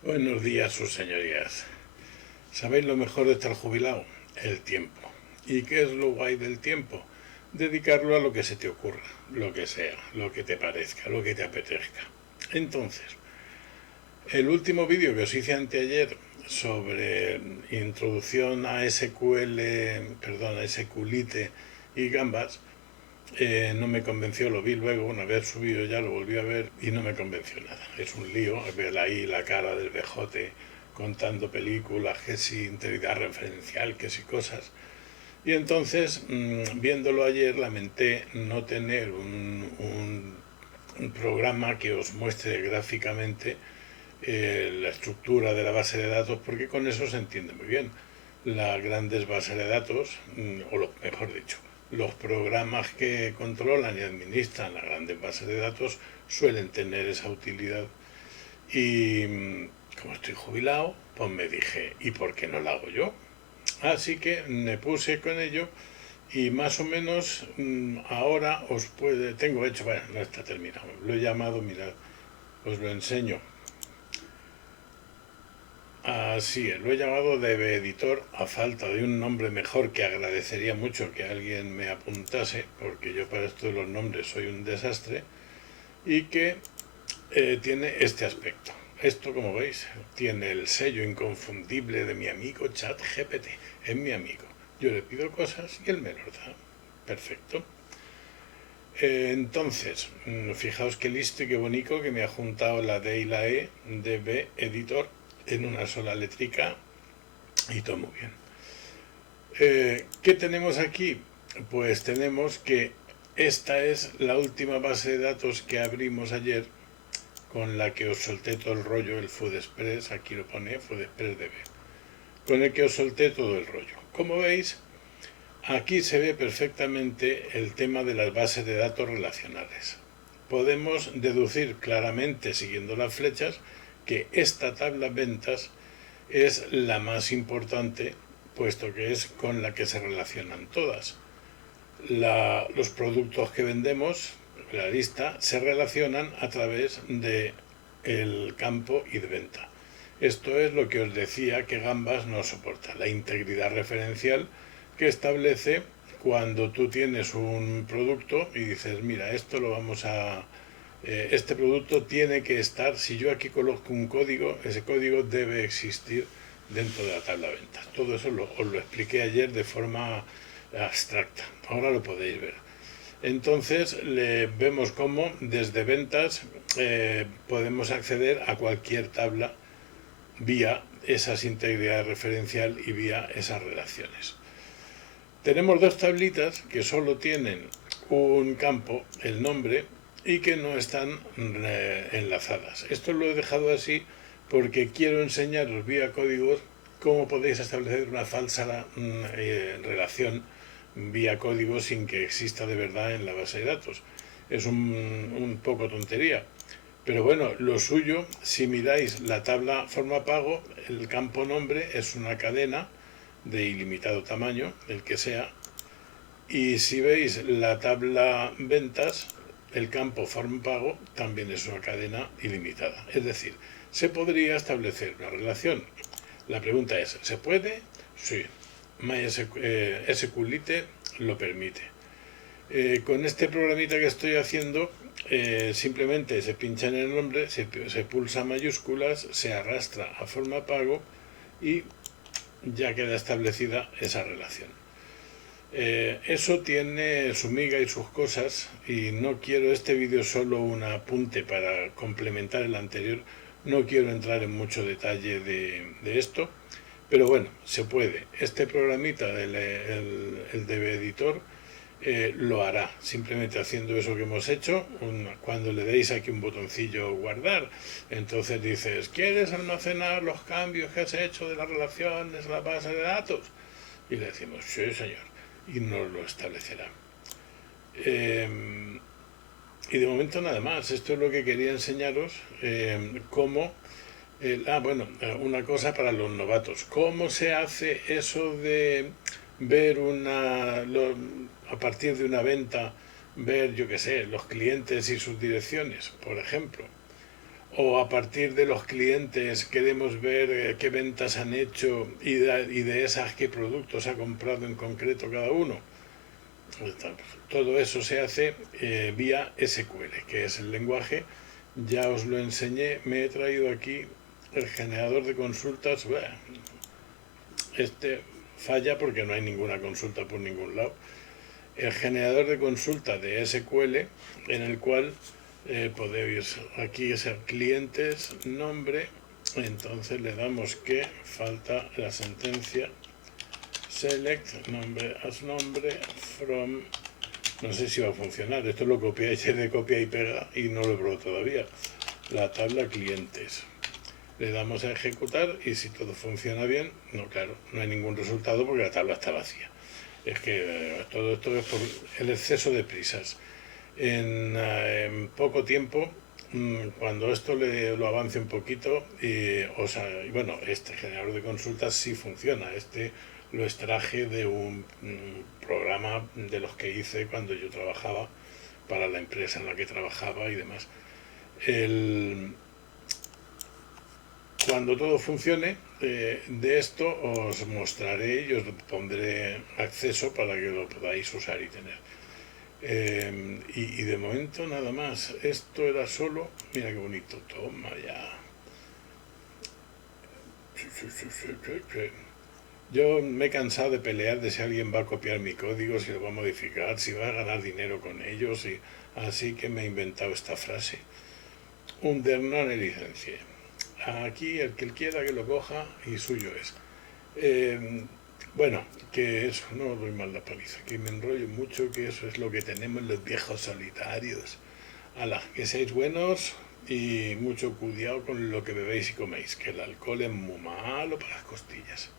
Buenos días, sus señorías. ¿Sabéis lo mejor de estar jubilado? El tiempo. ¿Y qué es lo guay del tiempo? Dedicarlo a lo que se te ocurra, lo que sea, lo que te parezca, lo que te apetezca. Entonces, el último vídeo que os hice anteayer sobre introducción a SQL, perdón, a SQLite y Gambas, no me convenció, lo vi luego, una vez subido ya lo volví a ver y no me convenció nada. Es un lío, ver ahí la cara del Bejote contando películas, que si integridad referencial, que si cosas. Y entonces, viéndolo ayer, lamenté no tener un programa que os muestre gráficamente la estructura de la base de datos, porque con eso se entiende muy bien. Las grandes bases de datos, mejor dicho, los programas que controlan y administran las grandes bases de datos suelen tener esa utilidad. Y como estoy jubilado, pues me dije, ¿y por qué no lo hago yo? Así que me puse con ello y más o menos ahora os puede, tengo hecho, bueno, no está terminado, lo he llamado, mirad, os lo enseño. Así es, lo he llamado DB Editor a falta de un nombre mejor, que agradecería mucho que alguien me apuntase, porque yo para esto de los nombres soy un desastre, y que tiene este aspecto. Esto, como veis, tiene el sello inconfundible de mi amigo ChatGPT. Es mi amigo. Yo le pido cosas y él me lo da. Perfecto. Entonces, fijaos qué listo y qué bonito que me ha juntado la D y la E de B Editor en una sola letrica y todo muy bien. ¿Qué tenemos aquí? Pues tenemos que esta es la última base de datos que abrimos ayer, con la que os solté todo el rollo, el Food Express, aquí lo pone, Food Express DB, con el que os solté todo el rollo. Como veis, aquí se ve perfectamente el tema de las bases de datos relacionales. Podemos deducir claramente, siguiendo las flechas, que esta tabla ventas es la más importante, puesto que es con la que se relacionan todas. Los productos que vendemos, la lista, se relacionan a través de el campo y de venta. Esto es lo que os decía que Gambas no soporta, la integridad referencial, que establece cuando tú tienes un producto y dices, mira, esto lo vamos a... este producto tiene que estar, si yo aquí coloco un código, ese código debe existir dentro de la tabla de ventas. Todo eso os lo expliqué ayer de forma abstracta. Ahora lo podéis ver. Entonces vemos cómo desde ventas podemos acceder a cualquier tabla vía esas integridades referencial y vía esas relaciones. Tenemos dos tablitas que solo tienen un campo, el nombre, y que no están enlazadas. Esto lo he dejado así porque quiero enseñaros vía códigos cómo podéis establecer una falsa relación vía código sin que exista de verdad en la base de datos. Es un poco tontería. Pero bueno, lo suyo, si miráis la tabla forma pago, el campo nombre es una cadena de ilimitado tamaño, el que sea, y si veis la tabla ventas, el campo forma pago también es una cadena ilimitada. Es decir, se podría establecer una relación. La pregunta es, ¿se puede? Sí. MySQLite lo permite. Con este programita que estoy haciendo, simplemente se pincha en el nombre, se pulsa mayúsculas, se arrastra a forma pago y ya queda establecida esa relación. Eso tiene su miga y sus cosas, y no quiero este vídeo solo un apunte para complementar el anterior, no quiero entrar en mucho detalle de esto, pero bueno, se puede. Este programita del el DB Editor lo hará, simplemente haciendo eso que hemos hecho. Cuando le deis aquí un botoncillo guardar, entonces dices, ¿quieres almacenar los cambios que has hecho de las relaciones a la base de datos? Y le decimos, sí señor, y nos lo establecerá. Y de momento nada más, esto es lo que quería enseñaros, cómo... bueno, una cosa para los novatos. ¿Cómo se hace eso de ver a partir de una venta, ver, yo qué sé, los clientes y sus direcciones, por ejemplo? o a partir de los clientes queremos ver qué ventas han hecho y de esas qué productos ha comprado en concreto cada uno. Todo eso se hace vía SQL, que es el lenguaje. Ya os lo enseñé, me he traído aquí el generador de consultas. Este falla porque no hay ninguna consulta por ningún lado. El generador de consulta de SQL, en el cual podéis aquí ser clientes, nombre, entonces le damos que falta la sentencia select nombre as nombre from. No sé si va a funcionar, esto lo copiáis de copia y pega y no lo he probado todavía. La tabla clientes. Le damos a ejecutar y si todo funciona bien, no, claro, no hay ningún resultado porque la tabla está vacía. Es que todo esto es por el exceso de prisas. En poco tiempo, cuando esto lo avance un poquito, bueno, este generador de consultas sí funciona. Este lo extraje de un programa de los que hice cuando yo trabajaba para la empresa en la que trabajaba y demás. Cuando todo funcione, de esto os mostraré y os pondré acceso para que lo podáis usar y tener. Y de momento nada más. Esto era solo. Mira qué bonito. Toma ya. Yo me he cansado de pelear de si alguien va a copiar mi código, si lo va a modificar, si va a ganar dinero con ellos. Así que me he inventado esta frase. Under non licencia. Aquí el que quiera que lo coja y suyo es. Bueno, que eso, no doy mal la paliza, que me enrollo mucho, que eso es lo que tenemos los viejos solitarios. Ala, que seáis buenos y mucho cuidado con lo que bebéis y coméis, que el alcohol es muy malo para las costillas.